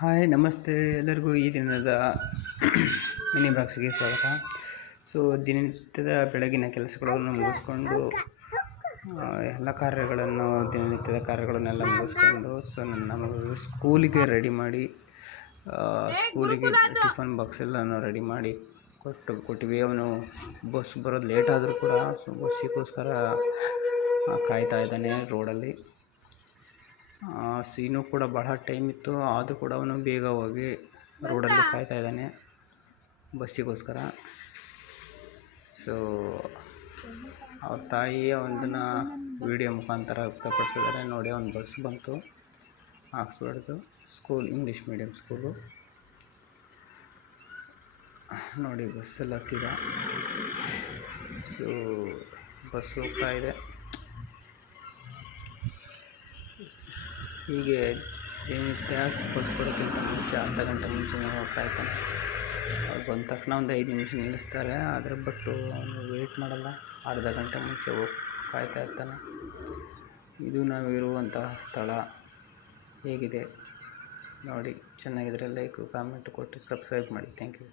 Hi ನಮಸ್ತೆ ಎಲ್ಲರಿಗೂ ಈ ದಿನದ ಮಿನಿ ಬಾಕ್ಸ್ಗೆ ಸ್ವಾಗತ. ಸೊ ದಿನನಿತ್ಯದ ಬೆಳಗಿನ ಕೆಲಸಗಳನ್ನು ಮುಗಿಸ್ಕೊಂಡು ಎಲ್ಲ ದಿನನಿತ್ಯದ ಕಾರ್ಯಗಳನ್ನೆಲ್ಲ ಮುಗಿಸ್ಕೊಂಡು ಸೊ ನನ್ನ ಮಗಳು ಸ್ಕೂಲಿಗೆ ರೆಡಿ ಮಾಡಿ ಸ್ಕೂಲಿಗೆ ಟಿಫನ್ ಬಾಕ್ಸ್ ಎಲ್ಲನೂ ರೆಡಿ ಮಾಡಿ ಕೊಟ್ಟಿವಿ. ಅವನು ಬಸ್ ಬರೋದು ಲೇಟ್ ಆದರೂ ಕೂಡ ಸೊ ಬಸ್ಸಿಗೋಸ್ಕರ ಕಾಯ್ತಾ ಇದ್ದಾನೆ ರೋಡಲ್ಲಿ. ಇನ್ನೂ ಕೂಡ ಬಹಳ ಟೈಮ್ ಇತ್ತು, ಆದರೂ ಕೂಡ ಅವನು ಬೇಗ ಹೋಗಿ ರೋಡಲ್ಲಿ ಕಾಯ್ತಾ ಇದ್ದಾನೆ ಬಸ್ಸಿಗೋಸ್ಕರ. ಸೊ ಅವ್ರ ತಾಯಿ ಒಂದನ್ನು ವಿಡಿಯೋ ಮುಖಾಂತರ ವ್ಯಕ್ತಪಡಿಸಿದ್ದಾರೆ. ನೋಡಿ, ಒಂದು ಬಸ್ ಬಂತು, ಆಕ್ಸ್ಫರ್ಡ್ದು ಸ್ಕೂಲ್, ಇಂಗ್ಲೀಷ್ ಮೀಡಿಯಂ ಸ್ಕೂಲು. ನೋಡಿ, ಬಸ್ಸಲ್ಲಿ ಹತ್ತಿದ. ಸೊ ಬಸ್ ಹೋಗ್ತಾ ಇದೆ. ಹೀಗೆ ದಿನನಿತ್ಯ ಬಸ್ ಬರೋಕ್ಕಿಂತ ಮುಂಚೆ ಅರ್ಧ ಗಂಟೆ ಮುಂಚೆನೇ ಹೋಗ್ತಾ ಇರ್ತಾನೆ. ಅವ್ರು ಬಂದ ತಕ್ಷಣ ಒಂದು 5 ನಿಮಿಷ ನಿಲ್ಲಿಸ್ತಾರೆ, ಆದರೆ ಬಟ್ಟು ಅವನು ವೆಯ್ಟ್ ಮಾಡಲ್ಲ, ಅರ್ಧ ಗಂಟೆ ಮುಂಚೆ ಹೋಗಿ ಕಾಯ್ತಾ ಇರ್ತಾನೆ. ಇದು ನಾವಿರುವಂತಹ ಸ್ಥಳ ಹೇಗಿದೆ ನೋಡಿ. ಚೆನ್ನಾಗಿದ್ದರೆ ಲೈಕ್, ಕಾಮೆಂಟ್ ಕೊಟ್ಟು ಸಬ್ಸ್ಕ್ರೈಬ್ ಮಾಡಿ. Thank you.